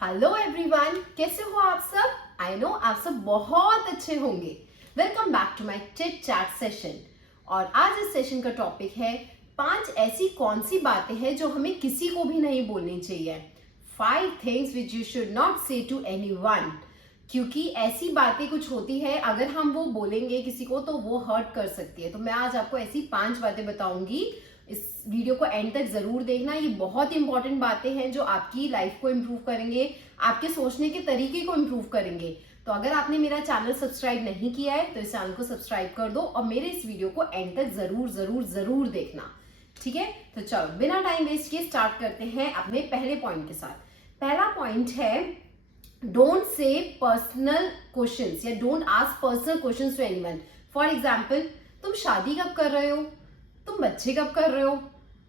Hello everyone, कैसे हो आप सब? आई नो आप सब बहुत अच्छे होंगे। Welcome back to my chit chat session. और आज इस सेशन का टॉपिक है 5 ऐसी कौन सी बातें हैं जो हमें किसी को भी नहीं बोलनी चाहिए। 5 things which you should not से टू एनीवन। क्योंकि ऐसी बातें कुछ होती है, अगर हम वो बोलेंगे किसी को तो वो हर्ट कर सकती है। तो मैं आज आपको ऐसी 5 बातें बताऊंगी। इस वीडियो को एंड तक जरूर देखना। ये बहुत इंपॉर्टेंट बातें हैं जो आपकी लाइफ को इम्प्रूव करेंगे, आपके सोचने के तरीके को इम्प्रूव करेंगे। तो अगर आपने मेरा चैनल सब्सक्राइब नहीं किया है तो इस चैनल को सब्सक्राइब कर दो और मेरे इस वीडियो को एंड तक जरूर जरूर जरूर देखना, ठीक है? तो चलो बिना टाइम वेस्ट किए स्टार्ट करते हैं अपने पहले पॉइंट के साथ। पहला पॉइंट है डोंट से पर्सनल क्वेश्चंस या don't ask personal questions to anyone. For example, तुम शादी कब कर रहे हो? तुम बच्चे कब कर रहे हो?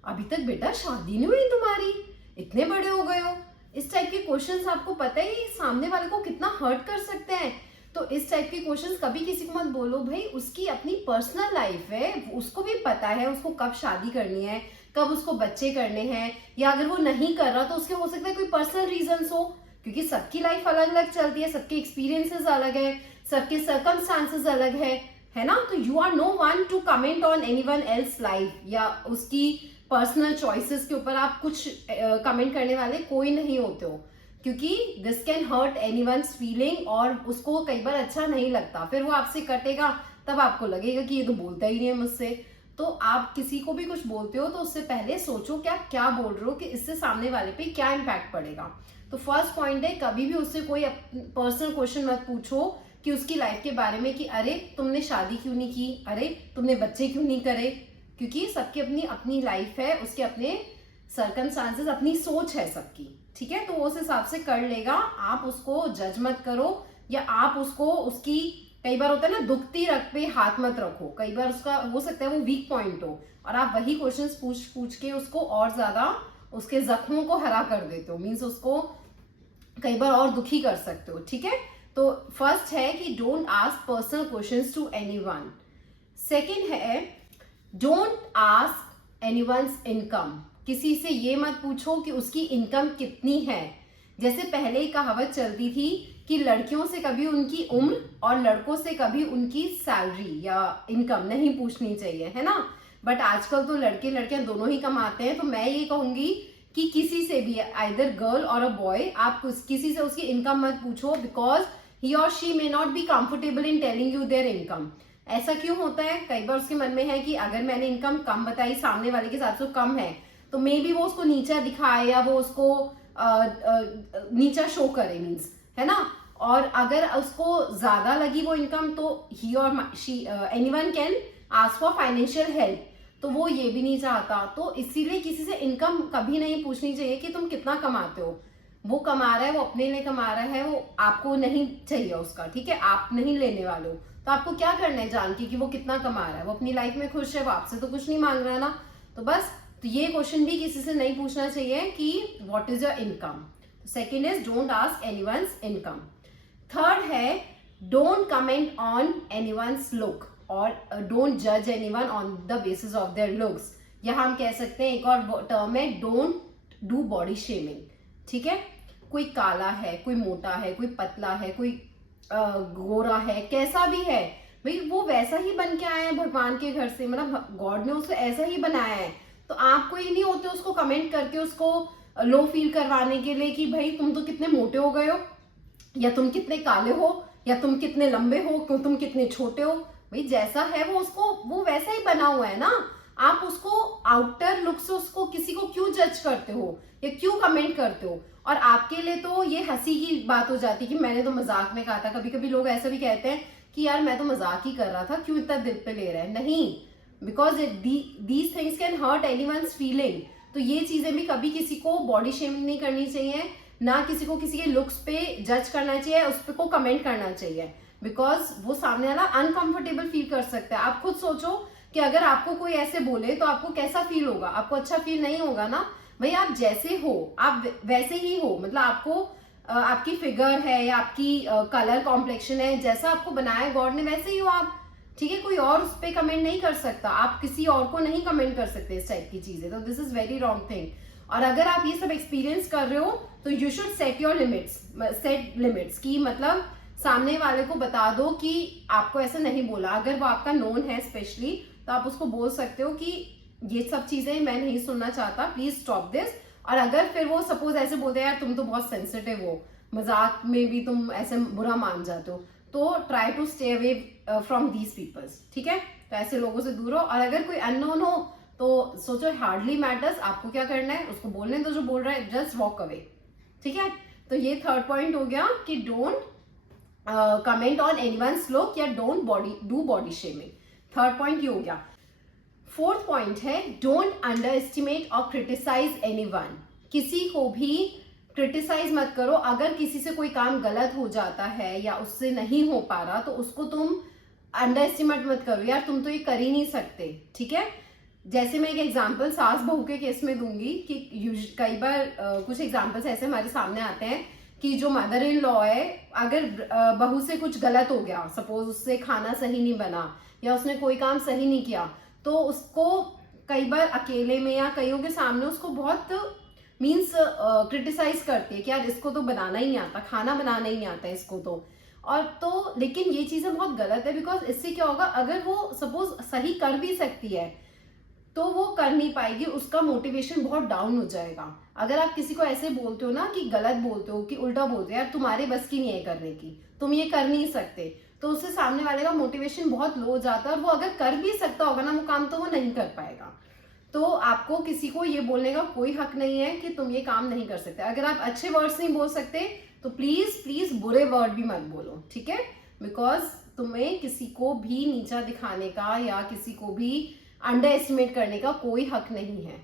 अभी तक बेटा शादी नहीं हुई तुम्हारी, इतने बड़े हो गए हो। इस टाइप के क्वेश्चंस आपको पता ही सामने वाले को कितना हर्ट कर सकते हैं। तो इस टाइप के क्वेश्चंस कभी किसी को मत बोलो। भाई उसकी अपनी पर्सनल लाइफ है, उसको भी पता है उसको कब शादी करनी है, कब उसको बच्चे करने हैं, या अगर वो नहीं कर रहा तो उसके हो सकता है कोई पर्सनल रीजंस हो। क्योंकि सबकी लाइफ अलग अलग चलती है, सबके एक्सपीरियंसेस अलग है, सबके सर्कमस्टांसेस अलग है ना? तो you are no one to comment on anyone else life या उसकी पर्सनल चॉइसेस के ऊपर आप कुछ कमेंट करने वाले कोई नहीं होते हो। क्योंकि this can hurt anyone's feeling और उसको कई बार अच्छा नहीं लगता, फिर वो आपसे कटेगा, तब आपको लगेगा कि ये तो बोलता ही नहीं है मुझसे। तो आप किसी को भी कुछ बोलते हो तो उससे पहले सोचो क्या क्या बोल रहे हो, कि इससे सामने वाले पे क्या इम्पैक्ट पड़ेगा। तो फर्स्ट पॉइंट है, कभी भी उससे कोई पर्सनल क्वेश्चन मत पूछो कि उसकी लाइफ के बारे में, कि अरे तुमने शादी क्यों नहीं की, अरे तुमने बच्चे क्यों नहीं करे। क्योंकि सबकी अपनी अपनी लाइफ है, उसके अपने सर्कमस्टांसेस, अपनी सोच है सबकी, ठीक है? तो वो उस हिसाब से कर लेगा। आप उसको जज मत करो या आप उसको उसकी, कई बार होता है ना, दुखती रख पे हाथ मत रखो। कई बार उसका हो सकता है वो वीक पॉइंट हो और आप वही क्वेश्चंस पूछ पूछ के उसको और ज्यादा उसके जख्मों को हरा कर देते हो, मीन्स उसको कई बार और दुखी कर सकते हो, ठीक है? तो फर्स्ट है कि don't ask personal questions to anyone. Second है डोंट आस्क एनीवन्स इनकम। किसी से ये मत पूछो कि उसकी इनकम कितनी है। जैसे पहले एक कहावत चलती थी कि लड़कियों से कभी उनकी उम्र और लड़कों से कभी उनकी सैलरी या इनकम नहीं पूछनी चाहिए, है ना? बट आजकल तो लड़के लड़कियां दोनों ही कमाते हैं। तो मैं ये कहूंगी कि किसी से भी, आइदर गर्ल और अ बॉय, आप किसी से उसकी इनकम मत पूछो, बिकॉज ही और she may not be comfortable in telling you there income. ऐसा क्यों होता है? कई बार उसके मन में है कि अगर मैंने इनकम कम बताई, सामने वाले के हिसाब से कम है, तो मे बी वो उसको नीचा दिखाए या वो उसको नीचा शो करे, मीन्स, है ना? और अगर उसको ज्यादा लगी वो इनकम तो ही और she anyone can ask for financial help. तो वो ये भी नहीं चाहता। तो इसीलिए किसी से इनकम कभी नहीं पूछनी चाहिए कि तुम कितना कमाते हो। वो कमा रहा है, वो अपने लिए कमा रहा है, वो आपको नहीं चाहिए उसका, ठीक है? आप नहीं लेने वाले हो, तो आपको क्या करना है जान के कि वो कितना कमा रहा है? वो अपनी लाइफ में खुश है, वो आपसे तो कुछ नहीं मांग रहा है ना। तो बस, तो ये क्वेश्चन भी किसी से नहीं पूछना चाहिए कि what is your income. Second is don't ask anyone's income. Third है don't comment on anyone's look और डोंट जज anyone on the basis of their looks. या हम कह सकते हैं, एक और टर्म है डोंट डू बॉडी शेमिंग, ठीक है? कोई काला है, कोई मोटा है, कोई पतला है, कोई गोरा है, कैसा भी है, भाई वो वैसा ही बन के आया है भगवान के घर से, मतलब गॉड ने उसे ऐसा ही बनाया है। तो आप कोई नहीं होते उसको कमेंट करके उसको लो फील करवाने के लिए कि भाई तुम तो कितने मोटे हो गए हो, या तुम कितने काले हो, या तुम कितने लंबे हो, क्यों तुम कितने छोटे हो। भाई जैसा है वो उसको, वो वैसा ही बना हुआ है ना। आप उसको आउटर लुक से उसको किसी को क्यों जज करते हो या क्यों कमेंट करते हो? और आपके लिए तो ये हंसी की बात हो जाती है कि मैंने तो मजाक में कहा था। कभी कभी लोग ऐसा भी कहते हैं कि यार मैं तो मजाक ही कर रहा था, क्यों इतना दिल पे ले रहा है? नहीं, because these things can hurt anyone's feeling. तो ये चीजें भी कभी किसी को बॉडी शेमिंग नहीं करनी चाहिए, ना किसी को किसी के लुक्स पे जज करना चाहिए, उस पर को कमेंट करना चाहिए, बिकॉज वो सामने वाला अनकंफर्टेबल फील कर सकता है। आप खुद सोचो कि अगर आपको कोई ऐसे बोले तो आपको कैसा फील होगा? आपको अच्छा फील नहीं होगा ना। भाई आप जैसे हो आप वैसे ही हो, मतलब आपको आपकी फिगर है या आपकी कलर कॉम्प्लेक्शन है, जैसा आपको बनाया गॉड ने वैसे ही हो आप, ठीक है? कोई और उस पर कमेंट नहीं कर सकता, आप किसी और को नहीं कमेंट कर सकते इस टाइप की चीजें। तो this is very wrong thing. और अगर आप ये सब एक्सपीरियंस कर रहे हो तो you should set your limits, set limits की मतलब सामने वाले को बता दो कि आपको ऐसा नहीं बोला। अगर वो आपका नोन है स्पेशली तो आप उसको बोल सकते हो कि ये सब चीजें मैं नहीं सुनना चाहता, प्लीज स्टॉप दिस। और अगर फिर वो सपोज ऐसे बोलते हैं यार तुम तो बहुत सेंसिटिव हो, मजाक में भी तुम ऐसे बुरा मान जाते हो, तो try to stay away from these peoples, ठीक है। तो ऐसे लोगों से दूर हो। और अगर कोई अननोन हो तो सोचो हार्डली मैटर्स, आपको क्या करना है, उसको बोलने दो जो बोल रहा है, जस्ट वॉक अवे, ठीक है। तो ये थर्ड पॉइंट हो गया कि don't comment on anyone's look या don't do body shaming. Third point ये हो गया। फोर्थ पॉइंट है डोंट अंडर एस्टिमेट और क्रिटिसाइज एनीवन। किसी को भी क्रिटिसाइज मत करो। अगर किसी से कोई काम गलत हो जाता है या उससे नहीं हो पा रहा तो उसको तुम अंडर एस्टिमेट मत करो, यार तुम तो ये कर ही नहीं सकते, ठीक है। जैसे मैं एक एग्जांपल सास बहू के केस में दूंगी कि कई बार कुछ एग्जांपल्स ऐसे हमारे सामने आते हैं कि जो मदर इन लॉ है, अगर बहू से कुछ गलत हो गया, सपोज उससे खाना सही नहीं बना या उसने कोई काम सही नहीं किया, तो उसको कई बार अकेले में या कईयों के सामने उसको बहुत मीन्स क्रिटिसाइज करती है कि यार इसको तो बनाना ही नहीं आता, खाना बनाना ही नहीं आता इसको तो। और तो लेकिन ये चीजें बहुत गलत है, बिकॉज इससे क्या होगा, अगर वो सपोज सही कर भी सकती है तो वो कर नहीं पाएगी, उसका मोटिवेशन बहुत डाउन हो जाएगा। अगर आप किसी को ऐसे बोलते हो ना कि गलत बोलते हो, कि उल्टा बोलते हो, यार तुम्हारे बस की नहीं है करने की, तुम ये कर नहीं सकते, तो उससे सामने वाले का मोटिवेशन बहुत लो हो जाता है और वो अगर कर भी सकता होगा ना वो काम, तो वो नहीं कर पाएगा। तो आपको किसी को ये बोलने का कोई हक नहीं है कि तुम ये काम नहीं कर सकते। अगर आप अच्छे वर्ड्स नहीं बोल सकते तो प्लीज प्लीज बुरे वर्ड भी मत बोलो, ठीक है। बिकॉज तुम्हें किसी को भी नीचा दिखाने का या किसी को भी अंडर एस्टिमेट करने का कोई हक नहीं है।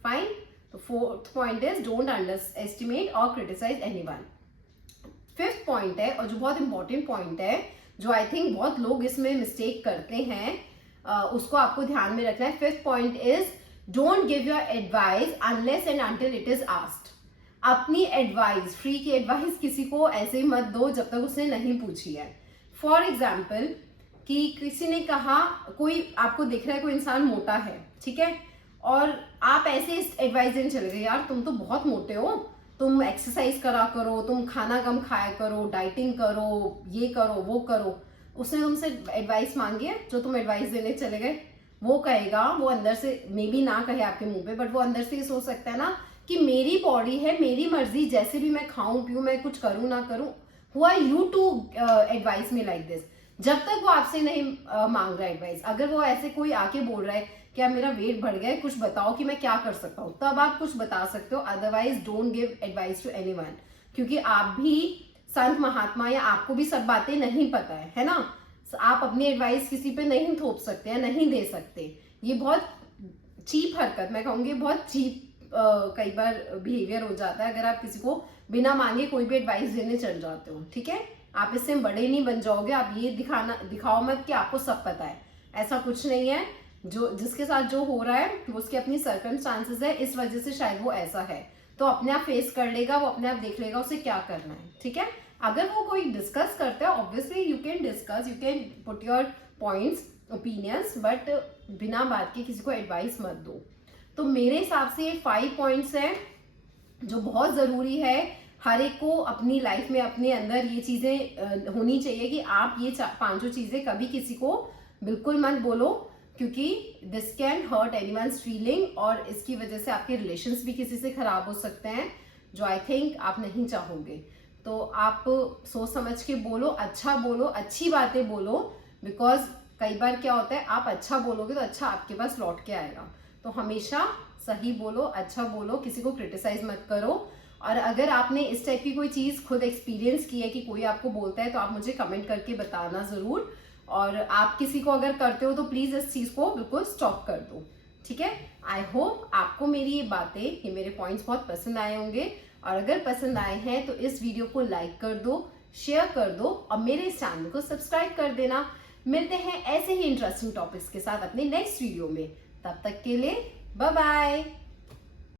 फाइन। तो fourth point is don't underestimate और क्रिटिसाइज एनीवन। फिफ्थ पॉइंट है और जो बहुत इंपॉर्टेंट पॉइंट है, जो आई थिंक बहुत लोग इसमें मिस्टेक करते हैं, उसको आपको ध्यान में रखना है। Fifth point is don't give your advice unless and until it is asked. अपनी एडवाइस, फ्री की एडवाइस किसी को ऐसे ही मत दो जब तक उसने नहीं पूछी है। फॉर एग्जाम्पल कि किसी ने कहा, कोई आपको दिख रहा है कोई इंसान मोटा है, ठीक है, और आप ऐसे एडवाइस देने चले गए, यार तुम तो बहुत मोटे हो, तुम एक्सरसाइज करा करो, तुम खाना कम खाया करो, डाइटिंग करो, ये करो वो करो। उसने तुमसे एडवाइस मांगी है, जो तुम एडवाइस देने चले गए, वो कहेगा, वो अंदर से मे बी ना कहे आपके मुंह पे, बट वो अंदर से ये सोच सकता है ना कि मेरी बॉडी है, मेरी मर्जी, जैसे भी मैं खाऊं पीऊं, मैं कुछ करूं ना करूं, who are you to advice me like this. जब तक वो आपसे नहीं मांग रहा एडवाइस, अगर वो ऐसे कोई आके बोल रहा है क्या मेरा वेट बढ़ गया है, कुछ बताओ कि मैं क्या कर सकता हूँ, तब आप कुछ बता सकते हो। Otherwise don't give advice to anyone, क्योंकि आप भी संत महात्मा या आपको भी सब बातें नहीं पता है ना। आप अपनी एडवाइस किसी पे नहीं थोप सकते या नहीं दे सकते। ये बहुत चीप हरकत, मैं कहूँगी बहुत चीप कई बार बिहेवियर हो जाता है, अगर आप किसी को बिना मांगे कोई भी एडवाइस देने चल जाते हो, ठीक है। आप इससे बड़े नहीं बन जाओगे। आप ये दिखाओ मत कि आपको सब पता है, ऐसा कुछ नहीं है। जो जिसके साथ जो हो रहा है वो उसकी अपनी सर्कमस्टांसेस है, इस वजह से शायद वो ऐसा है, तो अपने आप फेस कर लेगा, वो अपने आप देख लेगा उसे क्या करना है, ठीक है। अगर वो कोई डिस्कस करता है, obviously you can discuss, you can put your points, opinions, but बिना बात के किसी को एडवाइस मत दो। तो मेरे हिसाब से ये 5 पॉइंट्स हैं जो बहुत जरूरी है। हर एक को अपनी लाइफ में अपने अंदर ये चीजें होनी चाहिए कि आप ये पांचों चीजें कभी किसी को बिल्कुल मत बोलो, क्योंकि this can hurt anyone's feeling और इसकी वजह से आपके रिलेशंस भी किसी से खराब हो सकते हैं, जो आई थिंक आप नहीं चाहोगे। तो आप सोच समझ के बोलो, अच्छा बोलो, अच्छी बातें बोलो, बिकॉज कई बार क्या होता है, आप अच्छा बोलोगे तो अच्छा आपके पास लौट के आएगा। तो हमेशा सही बोलो, अच्छा बोलो, किसी को क्रिटिसाइज मत करो। और अगर आपने इस टाइप की कोई चीज खुद एक्सपीरियंस की है कि कोई आपको बोलता है, तो आप मुझे कमेंट करके बताना जरूर। और आप किसी को अगर करते हो तो प्लीज इस चीज को बिल्कुल स्टॉप कर दो, ठीक है। आई होप आपको मेरी ये बातें, ये मेरे पॉइंट्स बहुत पसंद आए होंगे, और अगर पसंद आए हैं तो इस वीडियो को लाइक कर दो, शेयर कर दो और मेरे इस चैनल को सब्सक्राइब कर देना। मिलते हैं ऐसे ही इंटरेस्टिंग टॉपिक्स के साथ अपने नेक्स्ट वीडियो में, तब तक के लिए बाय बाय।